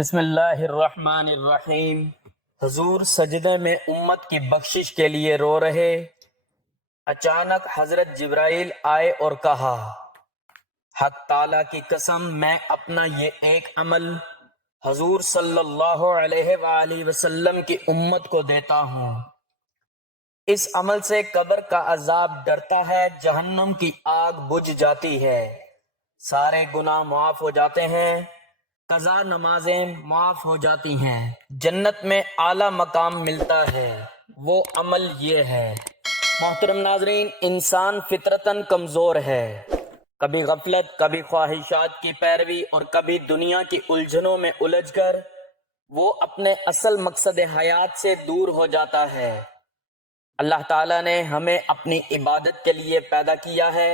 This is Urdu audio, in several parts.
بسم اللہ الرحمن الرحیم۔ حضور سجدے میں امت کی بخشش کے لیے رو رہے، اچانک حضرت جبرائیل آئے اور کہا، حق تعالیٰ کی قسم میں اپنا یہ ایک عمل حضور صلی اللہ علیہ وآلہ وسلم کی امت کو دیتا ہوں۔ اس عمل سے قبر کا عذاب ڈرتا ہے، جہنم کی آگ بجھ جاتی ہے، سارے گناہ معاف ہو جاتے ہیں، قضا نمازیں معاف ہو جاتی ہیں، جنت میں اعلیٰ مقام ملتا ہے۔ وہ عمل یہ ہے۔ محترم ناظرین، انسان فطرتاً کمزور ہے، کبھی غفلت، کبھی خواہشات کی پیروی اور کبھی دنیا کی الجھنوں میں الجھ کر وہ اپنے اصل مقصد حیات سے دور ہو جاتا ہے۔ اللہ تعالیٰ نے ہمیں اپنی عبادت کے لیے پیدا کیا ہے،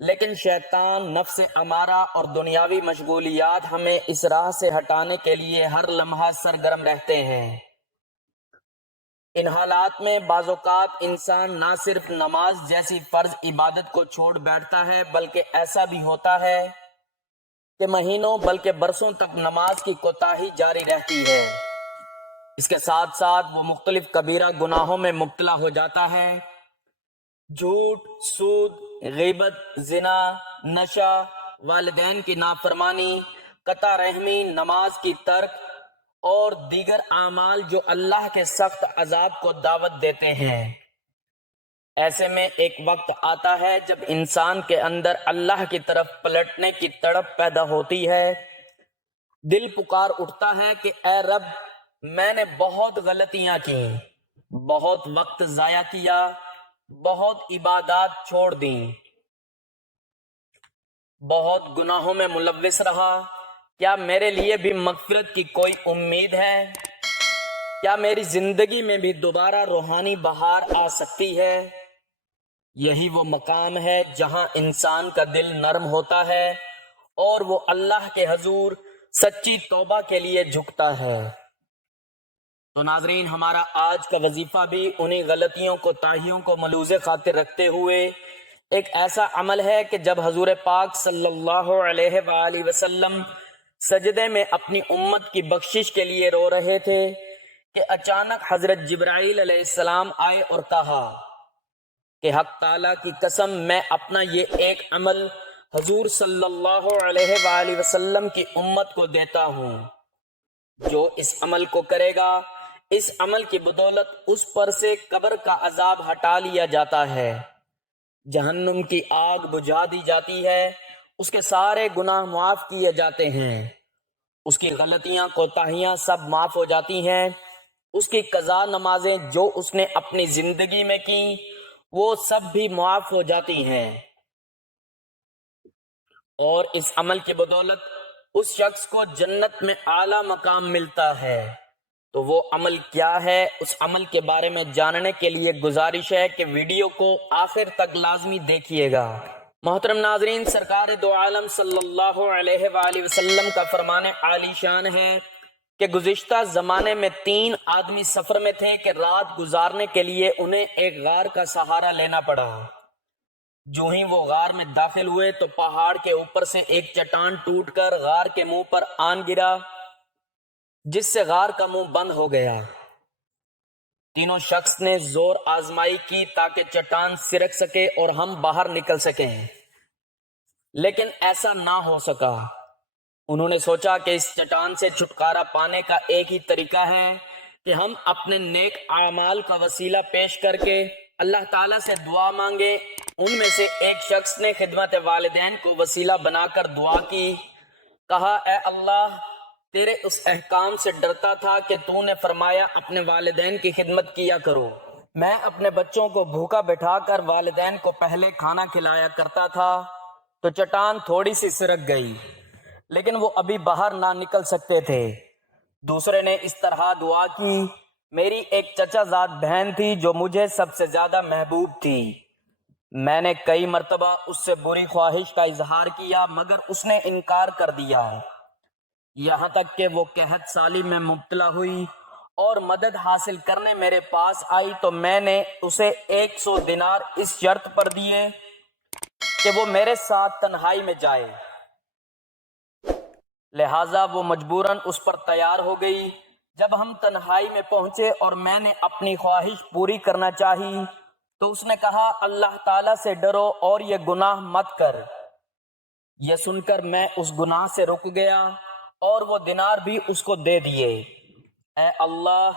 لیکن شیطان، نفس امارہ اور دنیاوی مشغولیات ہمیں اس راہ سے ہٹانے کے لیے ہر لمحہ سرگرم رہتے ہیں۔ ان حالات میں بعض اوقات انسان نہ صرف نماز جیسی فرض عبادت کو چھوڑ بیٹھتا ہے، بلکہ ایسا بھی ہوتا ہے کہ مہینوں بلکہ برسوں تک نماز کی کوتاہی جاری رہتی ہے۔ اس کے ساتھ ساتھ وہ مختلف کبیرہ گناہوں میں مبتلا ہو جاتا ہے۔ جھوٹ، سود، غیبت، زنا، نشہ، والدین کی نافرمانی، قطع رحمی، نماز کی ترک اور دیگر اعمال جو اللہ کے سخت عذاب کو دعوت دیتے ہیں۔ ایسے میں ایک وقت آتا ہے جب انسان کے اندر اللہ کی طرف پلٹنے کی تڑپ پیدا ہوتی ہے، دل پکار اٹھتا ہے کہ اے رب، میں نے بہت غلطیاں کی، بہت وقت ضائع کیا، بہت عبادات چھوڑ دیں، بہت گناہوں میں ملوث رہا، کیا میرے لیے بھی مغفرت کی کوئی امید ہے؟ کیا میری زندگی میں بھی دوبارہ روحانی بہار آ سکتی ہے؟ یہی وہ مقام ہے جہاں انسان کا دل نرم ہوتا ہے اور وہ اللہ کے حضور سچی توبہ کے لیے جھکتا ہے۔ تو ناظرین، ہمارا آج کا وظیفہ بھی انہی غلطیوں کوتاہیوں کو ملحوظ خاطر رکھتے ہوئے ایک ایسا عمل ہے کہ جب حضور پاک صلی اللہ علیہ وآلہ وسلم سجدے میں اپنی امت کی بخشش کے لیے رو رہے تھے کہ اچانک حضرت جبرائیل علیہ السلام آئے اور کہا کہ حق تعالیٰ کی قسم میں اپنا یہ ایک عمل حضور صلی اللہ علیہ وآلہ وسلم کی امت کو دیتا ہوں۔ جو اس عمل کو کرے گا، اس عمل کی بدولت اس پر سے قبر کا عذاب ہٹا لیا جاتا ہے، جہنم کی آگ بجھا دی جاتی ہے، اس کے سارے گناہ معاف کیے جاتے ہیں، اس کی غلطیاں کوتاہیاں سب معاف ہو جاتی ہیں، اس کی قضا نمازیں جو اس نے اپنی زندگی میں کی وہ سب بھی معاف ہو جاتی ہیں، اور اس عمل کی بدولت اس شخص کو جنت میں اعلیٰ مقام ملتا ہے۔ تو وہ عمل کیا ہے؟ اس عمل کے بارے میں جاننے کے لیے گزارش ہے کہ ویڈیو کو آخر تک لازمی دیکھیے گا۔ محترم ناظرین، سرکار دو عالم صلی اللہ علیہ وآلہ وسلم کا فرمان عالی شان ہے کہ گزشتہ زمانے میں 3 آدمی سفر میں تھے کہ رات گزارنے کے لیے انہیں ایک غار کا سہارا لینا پڑا۔ جو ہی وہ غار میں داخل ہوئے تو پہاڑ کے اوپر سے ایک چٹان ٹوٹ کر غار کے منہ پر آن گرا، جس سے غار کا منہ بند ہو گیا۔ تینوں شخص نے زور آزمائی کی تاکہ چٹان سرک سکے اور ہم باہر نکل سکیں، لیکن ایسا نہ ہو سکا۔ انہوں نے سوچا کہ اس چٹان سے چھٹکارا پانے کا ایک ہی طریقہ ہے کہ ہم اپنے نیک اعمال کا وسیلہ پیش کر کے اللہ تعالیٰ سے دعا مانگے۔ ان میں سے ایک شخص نے خدمت والدین کو وسیلہ بنا کر دعا کی، کہا، اے اللہ، تیرے اس احکام سے ڈرتا تھا کہ تو نے فرمایا اپنے والدین کی خدمت کیا کرو۔ میں اپنے بچوں کو بھوکا بٹھا کر والدین کو پہلے کھانا کھلایا کرتا تھا، تو چٹان تھوڑی سی سرک گئی، لیکن وہ ابھی باہر نہ نکل سکتے تھے۔ دوسرے نے اس طرح دعا کی، میری ایک چچا زاد بہن تھی جو مجھے سب سے زیادہ محبوب تھی، میں نے کئی مرتبہ اس سے بری خواہش کا اظہار کیا مگر اس نے انکار کر دیا، یہاں تک کہ وہ قحط سالی میں مبتلا ہوئی اور مدد حاصل کرنے میرے پاس آئی تو میں نے اسے 100 دینار اس شرط پر دیے کہ وہ میرے ساتھ تنہائی میں جائے، لہٰذا وہ مجبوراً اس پر تیار ہو گئی۔ جب ہم تنہائی میں پہنچے اور میں نے اپنی خواہش پوری کرنا چاہی تو اس نے کہا اللہ تعالیٰ سے ڈرو اور یہ گناہ مت کر۔ یہ سن کر میں اس گناہ سے رک گیا اور وہ دینار بھی اس کو دے دیے۔ اے اللہ،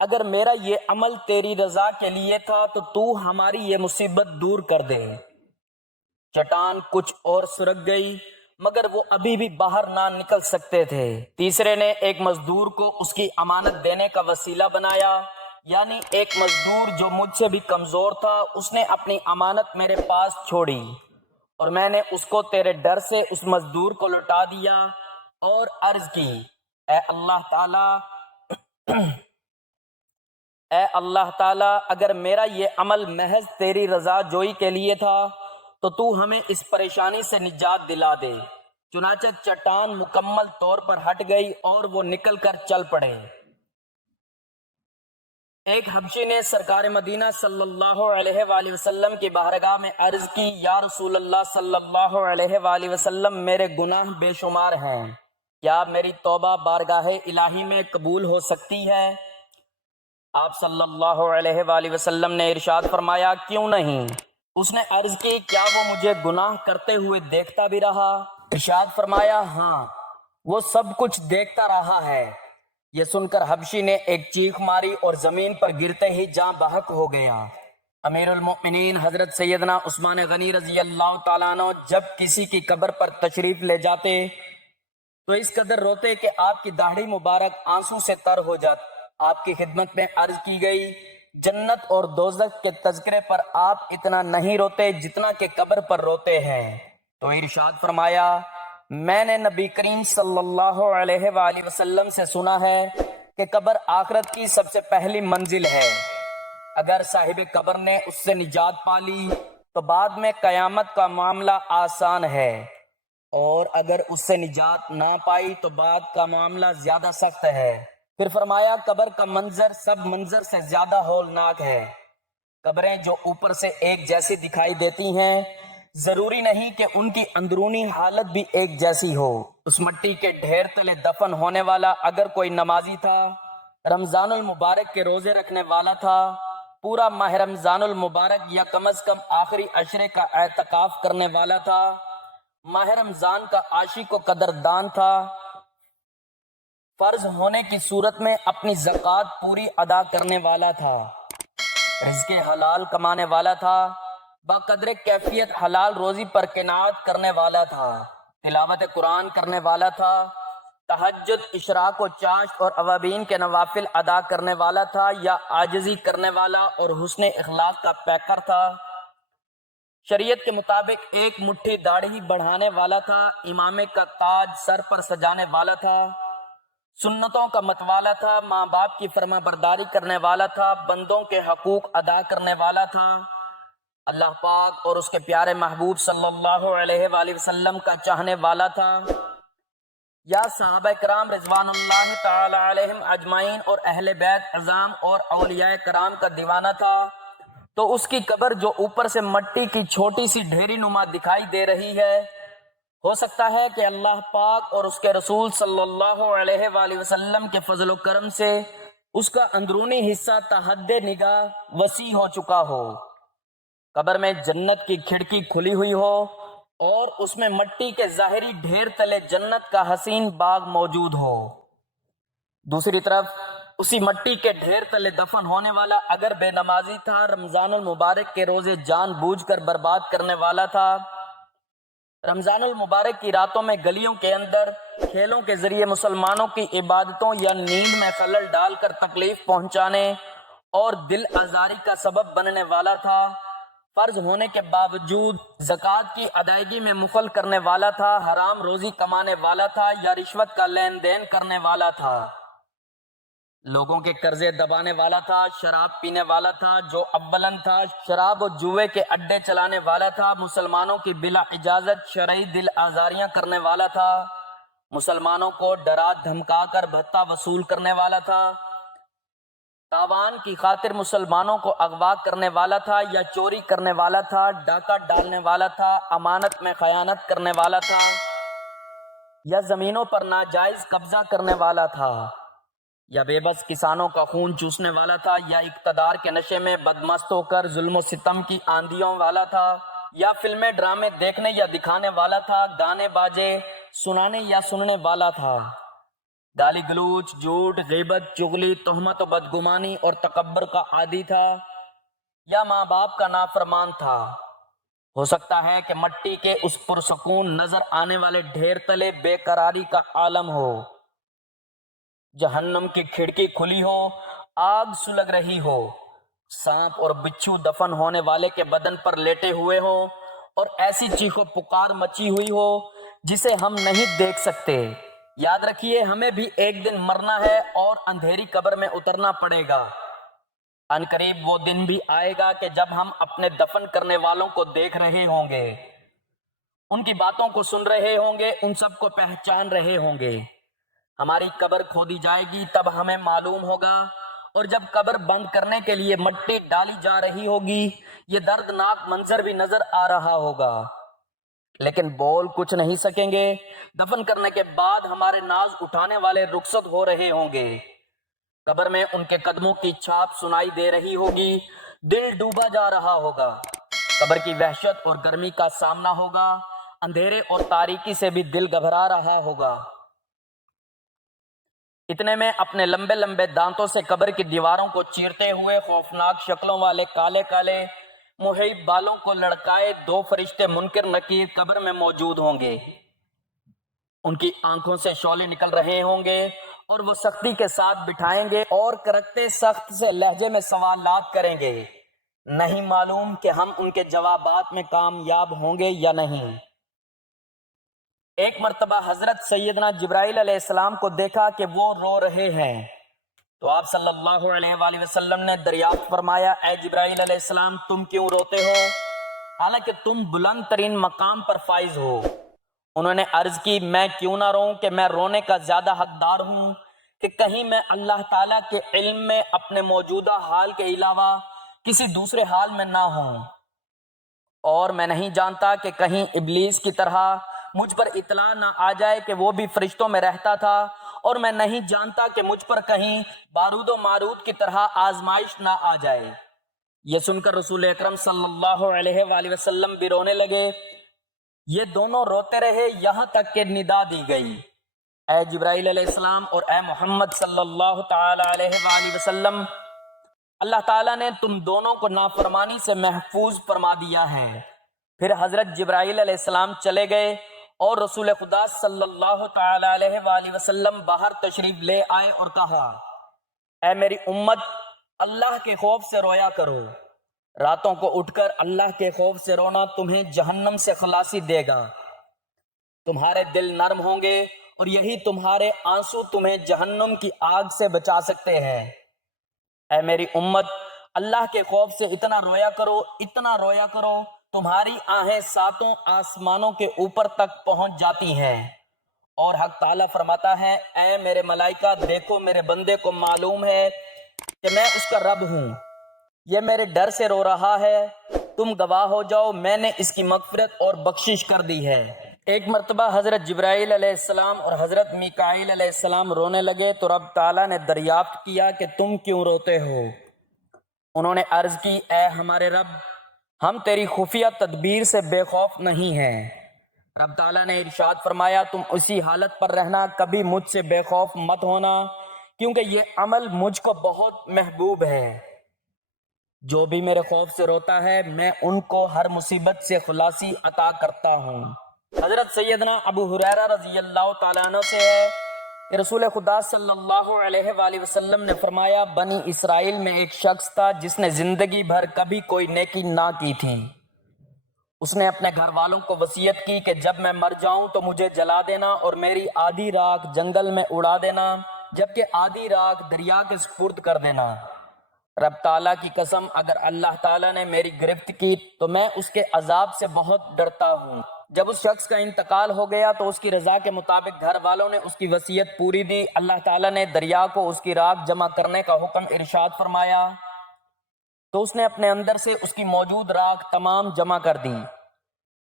اگر میرا یہ عمل تیری رضا کے لیے تھا تو تو ہماری یہ مصیبت دور کر دے۔ چٹان کچھ اور سرک گئی مگر وہ ابھی بھی باہر نہ نکل سکتے تھے۔ تیسرے نے ایک مزدور کو اس کی امانت دینے کا وسیلہ بنایا، یعنی ایک مزدور جو مجھ سے بھی کمزور تھا، اس نے اپنی امانت میرے پاس چھوڑی اور میں نے اس کو تیرے ڈر سے اس مزدور کو لوٹا دیا اور عرض کی اے اللہ تعالیٰ اگر میرا یہ عمل محض تیری رضا جوئی کے لیے تھا تو تو ہمیں اس پریشانی سے نجات دلا دے۔ چنانچہ چٹان مکمل طور پر ہٹ گئی اور وہ نکل کر چل پڑے۔ ایک حبشی نے سرکار مدینہ صلی اللہ علیہ وآلہ وسلم کی بارگاہ میں عرض کی، یا رسول اللہ صلی اللہ علیہ وآلہ وسلم، میرے گناہ بے شمار ہیں، کیا میری توبہ بارگاہ الہی میں قبول ہو سکتی ہے؟ آپ صلی اللہ علیہ وآلہ وسلم نے ارشاد فرمایا، کیوں نہیں؟ اس نے عرض کی، کیا وہ مجھے گناہ کرتے ہوئے دیکھتا بھی رہا؟ ارشاد فرمایا، ہاں، وہ سب کچھ دیکھتا رہا ہے۔ یہ سن کر حبشی نے ایک چیخ ماری اور زمین پر گرتے ہی جاں بحق ہو گیا۔ امیر المؤمنین حضرت سیدنا عثمان غنی رضی اللہ تعالیٰ عنہ جب کسی کی قبر پر تشریف لے جاتے تو اس قدر روتے کہ آپ کی داڑھی مبارک آنسو سے تر ہو جاتی۔ آپ کی خدمت میں عرض کی گئی، جنت اور دوزخ کے تذکرے پر آپ اتنا نہیں روتے جتنا کہ قبر پر روتے ہیں۔ تو ارشاد فرمایا، میں نے نبی کریم صلی اللہ علیہ وآلہ وسلم سے سنا ہے کہ قبر آخرت کی سب سے پہلی منزل ہے۔ اگر صاحب قبر نے اس سے نجات پا لی تو بعد میں قیامت کا معاملہ آسان ہے، اور اگر اس سے نجات نہ پائی تو بعد کا معاملہ زیادہ سخت ہے۔ پھر فرمایا، قبر کا منظر سب منظر سے زیادہ ہولناک ہے۔ قبریں جو اوپر سے ایک جیسی دکھائی دیتی ہیں، ضروری نہیں کہ ان کی اندرونی حالت بھی ایک جیسی ہو۔ اس مٹی کے ڈھیر تلے دفن ہونے والا اگر کوئی نمازی تھا، رمضان المبارک کے روزے رکھنے والا تھا، پورا ماہ رمضان المبارک یا کم از کم آخری عشرے کا اعتکاف کرنے والا تھا، ماہ رمضان کا عاشق و قدردان تھا، فرض ہونے کی صورت میں اپنی زکوٰۃ پوری ادا کرنے والا تھا، رزق حلال کمانے والا تھا، بقدر کیفیت حلال روزی پر قناعت کرنے والا تھا، تلاوت قرآن کرنے والا تھا، تہجد، اشراق و چاشت اور اوابین کے نوافل ادا کرنے والا تھا، یا عاجزی کرنے والا اور حسن اخلاق کا پیکر تھا، شریعت کے مطابق ایک مٹھی داڑھی بڑھانے والا تھا، امامے کا تاج سر پر سجانے والا تھا، سنتوں کا متوالا تھا، ماں باپ کی فرما برداری کرنے والا تھا، بندوں کے حقوق ادا کرنے والا تھا، اللہ پاک اور اس کے پیارے محبوب صلی اللہ علیہ وآلہ وسلم کا چاہنے والا تھا، یا صحابہ کرام رضوان اللہ تعالی علیہم اجمعین اور اہل بیت عظام اور اولیاء کرام کا دیوانہ تھا، تو اس کی قبر جو اوپر سے مٹی کی چھوٹی سی ڈھیری نما دکھائی دے رہی ہے، ہو سکتا ہے کہ اللہ پاک اور اس کے رسول صلی اللہ علیہ وآلہ وسلم کے فضل و کرم سے اس کا اندرونی حصہ تا حد نگاہ وسیع ہو چکا ہو، قبر میں جنت کی کھڑکی کھلی ہوئی ہو اور اس میں مٹی کے ظاہری ڈھیر تلے جنت کا حسین باغ موجود ہو۔ دوسری طرف اسی مٹی کے ڈھیر تلے دفن ہونے والا اگر بے نمازی تھا، رمضان المبارک کے روزے جان بوجھ کر برباد کرنے والا تھا، رمضان المبارک کی راتوں میں گلیوں کے اندر کھیلوں کے ذریعے مسلمانوں کی عبادتوں یا نیند میں خلل ڈال کر تکلیف پہنچانے اور دل آزاری کا سبب بننے والا تھا، فرض ہونے کے باوجود زکوٰۃ کی ادائیگی میں مخل کرنے والا تھا، حرام روزی کمانے والا تھا، یا رشوت کا لین دین کرنے والا تھا، لوگوں کے قرضے دبانے والا تھا، شراب پینے والا تھا، جو اولاً تھا شراب و جوئے کے اڈے چلانے والا تھا، مسلمانوں کی بلا اجازت شرعی دل آزاریاں کرنے والا تھا، مسلمانوں کو ڈرا دھمکا کر بھتہ وصول کرنے والا تھا، تاوان کی خاطر مسلمانوں کو اغوا کرنے والا تھا، یا چوری کرنے والا تھا، ڈاکہ ڈالنے والا تھا، امانت میں خیانت کرنے والا تھا، یا زمینوں پر ناجائز قبضہ کرنے والا تھا، یا بے بس کسانوں کا خون چوسنے والا تھا، یا اقتدار کے نشے میں بدمست ہو کر ظلم و ستم کی آندھیوں والا تھا، یا فلمیں ڈرامے دیکھنے یا دکھانے والا تھا، گانے باجے سنانے یا سننے والا تھا، گالی گلوچ، جھوٹ، غیبت، چغلی، تہمت و بدگمانی اور تکبر کا عادی تھا، یا ماں باپ کا نافرمان تھا۔ ہو سکتا ہے کہ مٹی کے اس پرسکون نظر آنے والے ڈھیر تلے بے قراری کا عالم ہو، جہنم کی کھڑکی کھلی ہو، آگ سلگ رہی ہو، سانپ اور بچھو دفن ہونے والے کے بدن پر لیٹے ہوئے ہوں، اور ایسی چیخ و پکار مچی ہوئی ہو جسے ہم نہیں دیکھ سکتے۔ یاد رکھیے، ہمیں بھی ایک دن مرنا ہے اور اندھیری قبر میں اترنا پڑے گا۔ ان قریب وہ دن بھی آئے گا کہ جب ہم اپنے دفن کرنے والوں کو دیکھ رہے ہوں گے، ان کی باتوں کو سن رہے ہوں گے، ان سب کو پہچان رہے ہوں گے۔ ہماری قبر کھودی جائے گی، تب ہمیں معلوم ہوگا، اور جب قبر بند کرنے کے لیے مٹی ڈالی جا رہی ہوگی، یہ دردناک منظر بھی نظر آ رہا ہوگا، لیکن بول کچھ نہیں سکیں گے۔ دفن کرنے کے بعد ہمارے ناز اٹھانے والے رخصت ہو رہے ہوں گے، قبر میں ان کے قدموں کی چھاپ سنائی دے رہی ہوگی، دل ڈوبا جا رہا ہوگا، قبر کی وحشت اور گرمی کا سامنا ہوگا، اندھیرے اور تاریکی سے بھی دل گھبرا رہا ہوگا۔ اتنے میں اپنے لمبے لمبے دانتوں سے قبر کی دیواروں کو چیرتے ہوئے خوفناک شکلوں والے کالے کالے محیب بالوں کو لڑکائے دو فرشتے منکر نکیر قبر میں موجود ہوں گے۔ ان کی آنکھوں سے شعلے نکل رہے ہوں گے، اور وہ سختی کے ساتھ بٹھائیں گے اور کرکتے سخت سے لہجے میں سوالات کریں گے۔ نہیں معلوم کہ ہم ان کے جوابات میں کامیاب ہوں گے یا نہیں۔ ایک مرتبہ حضرت سیدنا جبرائیل علیہ السلام کو دیکھا کہ وہ رو رہے ہیں، تو آپ صلی اللہ علیہ وآلہ وسلم نے دریافت فرمایا، اے جبرائیل علیہ السلام، تم کیوں روتے ہو حالانکہ تم بلند ترین مقام پر فائز ہو؟ انہوں نے عرض کی، میں کیوں نہ روؤں کہ میں رونے کا زیادہ حقدار ہوں کہ کہیں میں اللہ تعالیٰ کے علم میں اپنے موجودہ حال کے علاوہ کسی دوسرے حال میں نہ ہوں، اور میں نہیں جانتا کہ کہیں ابلیس کی طرح مجھ پر اطلاع نہ آ جائے کہ وہ بھی فرشتوں میں رہتا تھا، اور میں نہیں جانتا کہ مجھ پر کہیں بارود و مارود کی طرح آزمائش نہ آ جائے۔ یہ سن کر رسول اکرم صلی اللہ علیہ وآلہ وسلم بھی رونے لگے۔ یہ دونوں روتے رہے یہاں تک کہ ندا دی گئی، اے جبرائیل علیہ السلام اور اے محمد صلی اللہ تعالی علیہ وآلہ وسلم، اللہ تعالیٰ نے تم دونوں کو نافرمانی سے محفوظ فرما دیا ہے۔ پھر حضرت جبرائیل علیہ السلام چلے گئے اور رسول خدا صلی اللہ تعالی علیہ وآلہ وسلم باہر تشریف لے آئے اور کہا، اے میری امت، اللہ کے خوف سے رویا کرو۔ راتوں کو اٹھ کر اللہ کے خوف سے رونا تمہیں جہنم سے خلاصی دے گا، تمہارے دل نرم ہوں گے، اور یہی تمہارے آنسو تمہیں جہنم کی آگ سے بچا سکتے ہیں۔ اے میری امت، اللہ کے خوف سے اتنا رویا کرو، اتنا رویا کرو، تمہاری آہیں ساتوں آسمانوں کے اوپر تک پہنچ جاتی ہیں۔ اور حق تعالیٰ فرماتا ہے، اے میرے ملائکہ، دیکھو میرے بندے کو معلوم ہے کہ میں اس کا رب ہوں، یہ میرے ڈر سے رو رہا ہے، تم گواہ ہو جاؤ، میں نے اس کی مغفرت اور بخشش کر دی ہے۔ ایک مرتبہ حضرت جبرائیل علیہ السلام اور حضرت میکائیل علیہ السلام رونے لگے تو رب تعالیٰ نے دریافت کیا کہ تم کیوں روتے ہو؟ انہوں نے عرض کی، اے ہمارے رب، ہم تیری خفیہ تدبیر سے بے خوف نہیں ہیں۔ رب تعالیٰ نے ارشاد فرمایا، تم اسی حالت پر رہنا، کبھی مجھ سے بے خوف مت ہونا، کیونکہ یہ عمل مجھ کو بہت محبوب ہے۔ جو بھی میرے خوف سے روتا ہے، میں ان کو ہر مصیبت سے خلاصی عطا کرتا ہوں۔ حضرت سیدنا ابو ہریرہ رضی اللہ تعالیٰ عنہ سے ہے کہ رسول خدا صلی اللہ علیہ وآلہ وسلم نے فرمایا، بنی اسرائیل میں ایک شخص تھا جس نے زندگی بھر کبھی کوئی نیکی نہ کی تھی۔ اس نے اپنے گھر والوں کو وصیت کی کہ جب میں مر جاؤں تو مجھے جلا دینا اور میری آدھی راکھ جنگل میں اڑا دینا، جبکہ آدھی راکھ دریا کے سپرد کر دینا۔ رب تعالیٰ کی قسم، اگر اللہ تعالیٰ نے میری گرفت کی تو میں اس کے عذاب سے بہت ڈرتا ہوں۔ جب اس شخص کا انتقال ہو گیا تو اس کی رضا کے مطابق گھر والوں نے اس کی وصیت پوری دی۔ اللہ تعالیٰ نے دریا کو اس کی راکھ جمع کرنے کا حکم ارشاد فرمایا تو اس نے اپنے اندر سے اس کی موجود راکھ تمام جمع کر دی۔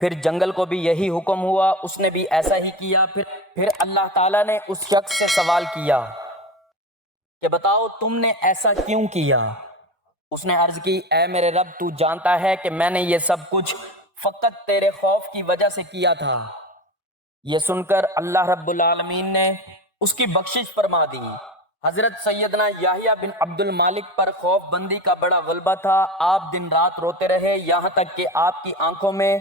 پھر جنگل کو بھی یہی حکم ہوا، اس نے بھی ایسا ہی کیا۔ پھر اللہ تعالیٰ نے اس شخص سے سوال کیا کہ بتاؤ تم نے ایسا کیوں کیا؟ اس نے عرض کی، اے میرے رب، تو جانتا ہے کہ میں نے یہ سب کچھ فقط تیرے خوف کی وجہ سے کیا تھا۔ یہ سن کر اللہ رب العالمین نے اس کی بخشش فرما دی۔ حضرت سیدنا یحییٰ بن عبد المالک پر خوف بندی کا بڑا غلبہ تھا۔ آپ دن رات روتے رہے، یہاں تک کہ آپ کی آنکھوں میں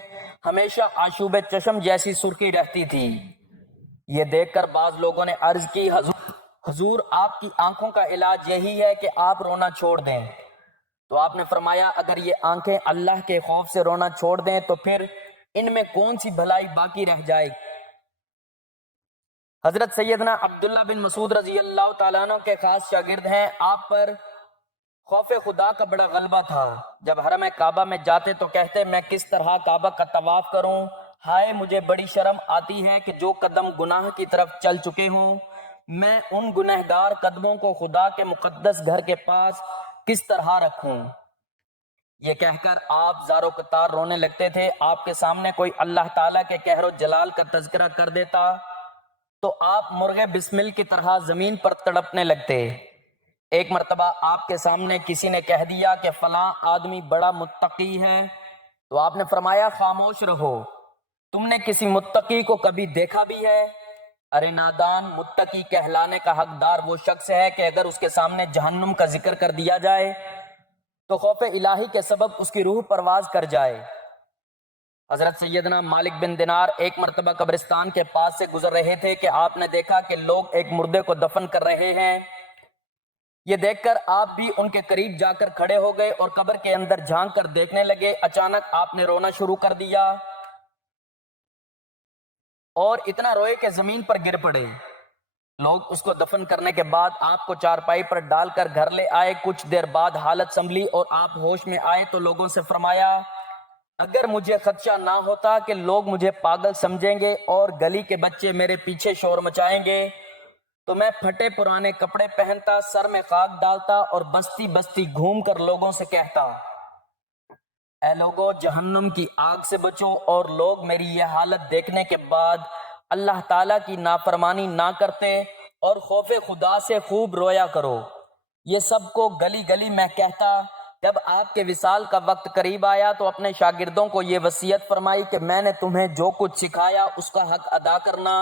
ہمیشہ آشوب چشم جیسی سرخی رہتی تھی۔ یہ دیکھ کر بعض لوگوں نے عرض کی، حضور آپ کی آنکھوں کا علاج یہی ہے کہ آپ رونا چھوڑ دیں۔ تو آپ نے فرمایا، اگر یہ آنکھیں اللہ کے خوف سے رونا چھوڑ دیں تو پھر ان میں کون سی بھلائی باقی رہ جائے؟ حضرت سیدنا عبداللہ بن مسعود رضی اللہ تعالیٰ عنہ کے خاص شاگرد ہیں۔ آپ پر خوف خدا کا بڑا غلبہ تھا۔ جب حرم کعبہ میں جاتے تو کہتے، میں کس طرح کعبہ کا طواف کروں؟ ہائے مجھے بڑی شرم آتی ہے کہ جو قدم گناہ کی طرف چل چکے ہوں، میں ان گنہگار قدموں کو خدا کے مقدس گھر کے پاس کس طرح رکھوں؟ یہ کہہ کر آپ زار و قطار رونے لگتے تھے۔ آپ کے سامنے کوئی اللہ تعالیٰ کے قہر و جلال کا تذکرہ کر دیتا تو آپ مرغ بسمل کی طرح زمین پر تڑپنے لگتے۔ ایک مرتبہ آپ کے سامنے کسی نے کہہ دیا کہ فلاں آدمی بڑا متقی ہے، تو آپ نے فرمایا، خاموش رہو، تم نے کسی متقی کو کبھی دیکھا بھی ہے؟ ارے نادان، متقی کہلانے کا حقدار وہ شخص ہے کہ اگر اس کے سامنے جہنم کا ذکر کر دیا جائے تو خوف الہی کے سبب اس کی روح پرواز کر جائے۔ حضرت سیدنا مالک بن دینار ایک مرتبہ قبرستان کے پاس سے گزر رہے تھے کہ آپ نے دیکھا کہ لوگ ایک مردے کو دفن کر رہے ہیں۔ یہ دیکھ کر آپ بھی ان کے قریب جا کر کھڑے ہو گئے اور قبر کے اندر جھانک کر دیکھنے لگے۔ اچانک آپ نے رونا شروع کر دیا اور اتنا روئے کہ زمین پر گر پڑے۔ لوگ اس کو دفن کرنے کے بعد آپ کو چارپائی پر ڈال کر گھر لے آئے۔ کچھ دیر بعد حالت سنبھلی اور آپ ہوش میں آئے تو لوگوں سے فرمایا، اگر مجھے خدشہ نہ ہوتا کہ لوگ مجھے پاگل سمجھیں گے اور گلی کے بچے میرے پیچھے شور مچائیں گے تو میں پھٹے پرانے کپڑے پہنتا، سر میں خاک ڈالتا اور بستی بستی گھوم کر لوگوں سے کہتا، اے لوگو جہنم کی آگ سے بچو، اور لوگ میری یہ حالت دیکھنے کے بعد اللہ تعالیٰ کی نافرمانی نہ کرتے اور خوف خدا سے خوب رویا کرو۔ یہ سب کو گلی گلی میں کہتا۔ جب آپ کے وصال کا وقت قریب آیا تو اپنے شاگردوں کو یہ وصیت فرمائی کہ میں نے تمہیں جو کچھ سکھایا اس کا حق ادا کرنا،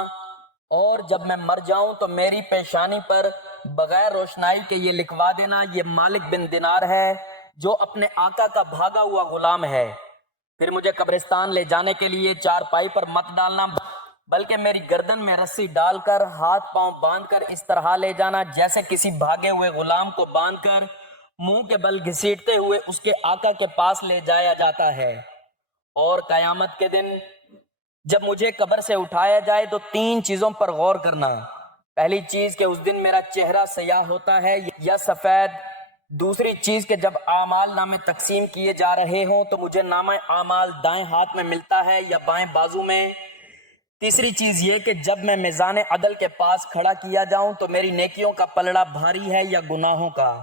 اور جب میں مر جاؤں تو میری پیشانی پر بغیر روشنائی کے یہ لکھوا دینا، یہ مالک بن دینار ہے جو اپنے آقا کا بھاگا ہوا غلام ہے۔ پھر مجھے قبرستان لے جانے کے لیے چارپائی پر مت ڈالنا، بلکہ میری گردن میں رسی ڈال کر ہاتھ پاؤں باندھ کر اس طرح لے جانا جیسے کسی بھاگے ہوئے غلام کو باندھ کر منہ کے بل گھسیٹتے ہوئے اس کے آقا کے پاس لے جایا جاتا ہے۔ اور قیامت کے دن جب مجھے قبر سے اٹھایا جائے تو 3 چیزوں پر غور کرنا۔ پہلی چیز کہ اس دن میرا چہرہ سیاہ ہوتا ہے یا سفید۔ دوسری چیز کہ جب اعمال نامے تقسیم کیے جا رہے ہوں تو مجھے نامہ اعمال دائیں ہاتھ میں ملتا ہے یا بائیں بازو میں۔ تیسری چیز یہ کہ جب میں میزان عدل کے پاس کھڑا کیا جاؤں تو میری نیکیوں کا پلڑا بھاری ہے یا گناہوں کا۔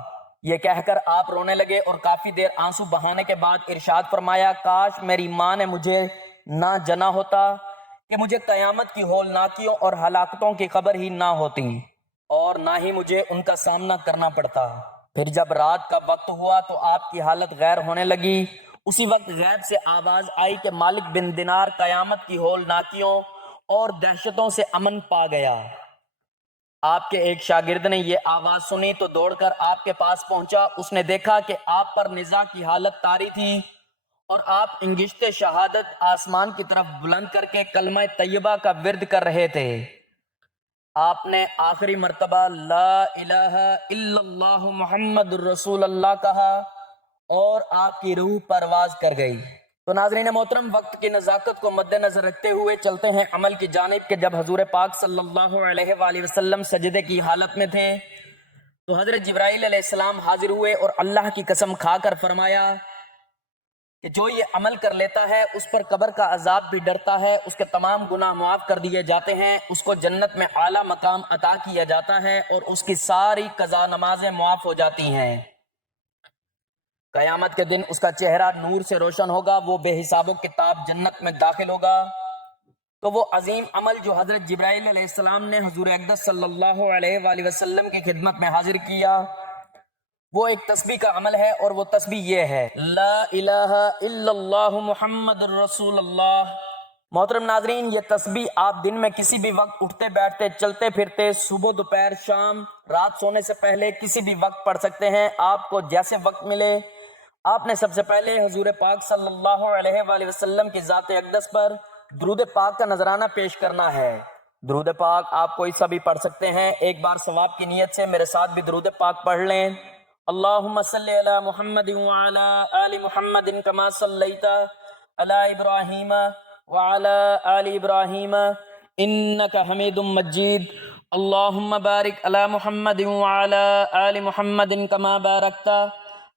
یہ کہہ کر آپ رونے لگے اور کافی دیر آنسو بہانے کے بعد ارشاد فرمایا، کاش میری ماں نے مجھے نہ جنا ہوتا کہ مجھے قیامت کی ہولناکیوں اور ہلاکتوں کی خبر ہی نہ ہوتی اور نہ ہی مجھے ان کا سامنا کرنا پڑتا۔ پھر جب رات کا وقت ہوا تو آپ کی حالت غیر ہونے لگی۔ اسی وقت غیب سے آواز آئی کہ مالک بن دینار قیامت کی ہولناکیوں اور دہشتوں سے امن پا گیا۔ آپ کے ایک شاگرد نے یہ آواز سنی تو دوڑ کر آپ کے پاس پہنچا۔ اس نے دیکھا کہ آپ پر نزاع کی حالت طاری تھی اور آپ انگشت شہادت آسمان کی طرف بلند کر کے کلمہ طیبہ کا ورد کر رہے تھے۔ آپ نے آخری مرتبہ لا الہ الا اللہ محمد الرسول اللہ کہا اور آپ کی روح پرواز کر گئی۔ تو ناظرین محترم، وقت کی نزاکت کو مد نظر رکھتے ہوئے چلتے ہیں عمل کی جانب کہ جب حضور پاک صلی اللہ علیہ وآلہ وسلم سجدے کی حالت میں تھے تو حضرت جبرائیل علیہ السلام حاضر ہوئے اور اللہ کی قسم کھا کر فرمایا کہ جو یہ عمل کر لیتا ہے اس پر قبر کا عذاب بھی ڈرتا ہے، اس کے تمام گناہ معاف کر دیے جاتے ہیں، اس کو جنت میں اعلیٰ مقام عطا کیا جاتا ہے اور اس کی ساری قضا نمازیں معاف ہو جاتی ہیں۔ قیامت کے دن اس کا چہرہ نور سے روشن ہوگا، وہ بے حساب و کتاب جنت میں داخل ہوگا۔ تو وہ عظیم عمل جو حضرت جبرائیل علیہ السلام نے حضور اقدس صلی اللہ علیہ وآلہ وسلم کی خدمت میں حاضر کیا، وہ ایک تسبیح کا عمل ہے، اور وہ تسبیح یہ ہے، لا الہ الا اللہ محمد رسول اللہ۔ محترم ناظرین، یہ تسبیح آپ دن میں کسی بھی وقت اٹھتے بیٹھتے چلتے پھرتے، صبح دوپہر شام، رات سونے سے پہلے کسی بھی وقت پڑھ سکتے ہیں۔ آپ کو جیسے وقت ملے، آپ نے سب سے پہلے حضور پاک صلی اللہ علیہ وآلہ وسلم کی ذات اقدس پر درود پاک کا نذرانہ پیش کرنا ہے۔ درود پاک آپ کوئی سا بھی پڑھ سکتے ہیں۔ ایک بار ثواب کی نیت سے میرے ساتھ بھی درود پاک پڑھ لیں۔ اللہم صلی علی محمد وعلی آل محمد کما صلیت علی ابراہیم وعلی آل ابراہیم انک حمید مجید۔ اللہم بارک علی محمد وعلی آل محمد کما بارکت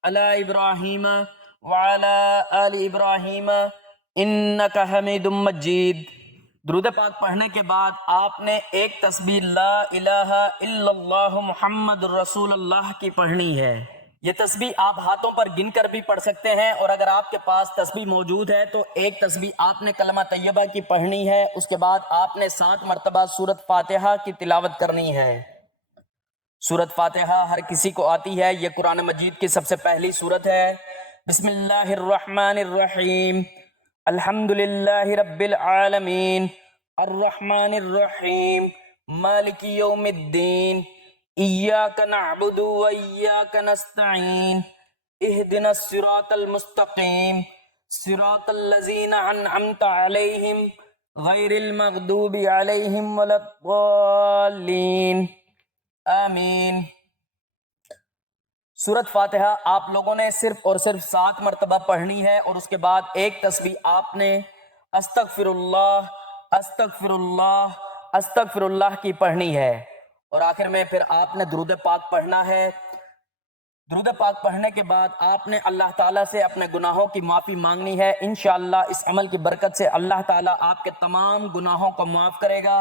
علی ابراہیم وعلی آل ابراہیم انک حمید مجید۔ درود پاک پڑھنے کے بعد آپ نے ایک تسبیح لا الہ الا اللہ محمد رسول اللہ کی پڑھنی ہے۔ یہ تسبیح آپ ہاتھوں پر گن کر بھی پڑھ سکتے ہیں، اور اگر آپ کے پاس تسبیح موجود ہے تو ایک تسبیح آپ نے کلمہ طیبہ کی پڑھنی ہے۔ اس کے بعد آپ نے 7 مرتبہ سورۃ فاتحہ کی تلاوت کرنی ہے۔ سورۃ فاتحہ ہر کسی کو آتی ہے، یہ قرآن مجید کی سب سے پہلی سورت ہے۔ بسم اللہ الرحمن الرحیم، الحمد للہ رب العالمین، الرحمن الرحیم، مالک یوم الدین، ایاک نعبد و ایاک نستعین، اہدنا الصراط المستقیم، صراط الذین انعمت علیہم غیر المغضوب علیہم ولا الضالین، آمین۔ سورۃ فاتحہ آپ لوگوں نے صرف اور صرف 7 مرتبہ پڑھنی ہے، اور اس کے بعد ایک تسبیح آپ نے استغفر اللہ استغفر اللہ استغفر اللہ کی پڑھنی ہے، اور آخر میں پھر آپ نے درود پاک پڑھنا ہے۔ درود پاک پڑھنے کے بعد آپ نے اللہ تعالیٰ سے اپنے گناہوں کی معافی مانگنی ہے۔ انشاءاللہ اس عمل کی برکت سے اللہ تعالیٰ آپ کے تمام گناہوں کو معاف کرے گا،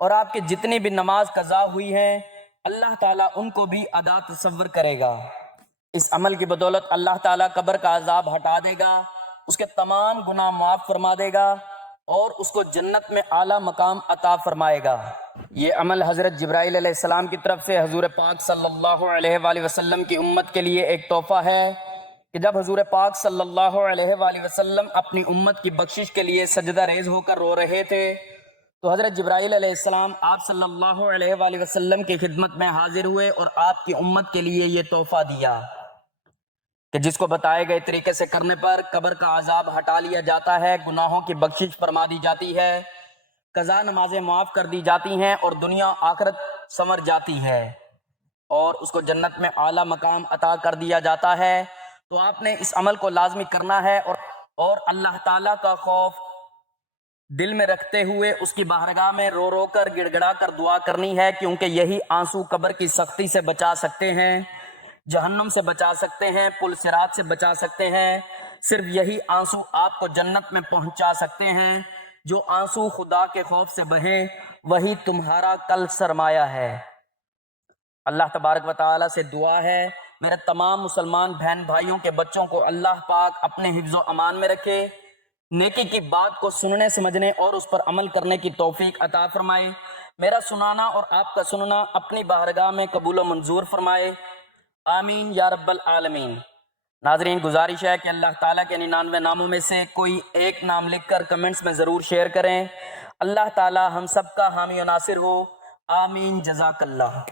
اور آپ کی جتنی بھی نماز قضا ہوئی ہیں اللہ تعالیٰ ان کو بھی ادا تصور کرے گا۔ اس عمل کی بدولت اللہ تعالیٰ قبر کا عذاب ہٹا دے گا، اس کے تمام گناہ معاف فرما دے گا، اور اس کو جنت میں اعلیٰ مقام عطا فرمائے گا۔ یہ عمل حضرت جبرائیل علیہ السلام کی طرف سے حضور پاک صلی اللہ علیہ وآلہ وسلم کی امت کے لیے ایک تحفہ ہے، کہ جب حضور پاک صلی اللہ علیہ وآلہ وسلم اپنی امت کی بخشش کے لیے سجدہ ریز ہو کر رو رہے تھے، تو حضرت جبرائیل علیہ السلام آپ صلی اللہ علیہ وآلہ وسلم کی خدمت میں حاضر ہوئے، اور آپ کی امت کے لیے یہ تحفہ دیا کہ جس کو بتائے گئے طریقے سے کرنے پر قبر کا عذاب ہٹا لیا جاتا ہے، گناہوں کی بخشش فرما دی جاتی ہے، قضا نمازیں معاف کر دی جاتی ہیں، اور دنیا آخرت سنور جاتی ہے، اور اس کو جنت میں اعلیٰ مقام عطا کر دیا جاتا ہے۔ تو آپ نے اس عمل کو لازمی کرنا ہے، اور اللہ تعالیٰ کا خوف دل میں رکھتے ہوئے اس کی بارگاہ میں رو رو کر گڑ گڑا کر دعا کرنی ہے، کیونکہ یہی آنسو قبر کی سختی سے بچا سکتے ہیں، جہنم سے بچا سکتے ہیں، پل صراط سے بچا سکتے ہیں۔ صرف یہی آنسو آپ کو جنت میں پہنچا سکتے ہیں۔ جو آنسو خدا کے خوف سے بہیں وہی تمہارا کل سرمایہ ہے۔ اللہ تبارک و تعالیٰ سے دعا ہے میرے تمام مسلمان بہن بھائیوں کے بچوں کو اللہ پاک اپنے حفظ و امان میں رکھے، نیکی کی بات کو سننے سمجھنے اور اس پر عمل کرنے کی توفیق عطا فرمائے، میرا سنانا اور آپ کا سننا اپنی بارگاہ میں قبول و منظور فرمائے، آمین یا رب العالمین۔ ناظرین، گزارش ہے کہ اللہ تعالیٰ کے 99 ناموں میں سے کوئی ایک نام لکھ کر کمنٹس میں ضرور شیئر کریں۔ اللہ تعالیٰ ہم سب کا حامی و ناصر ہو، آمین، جزاک اللہ۔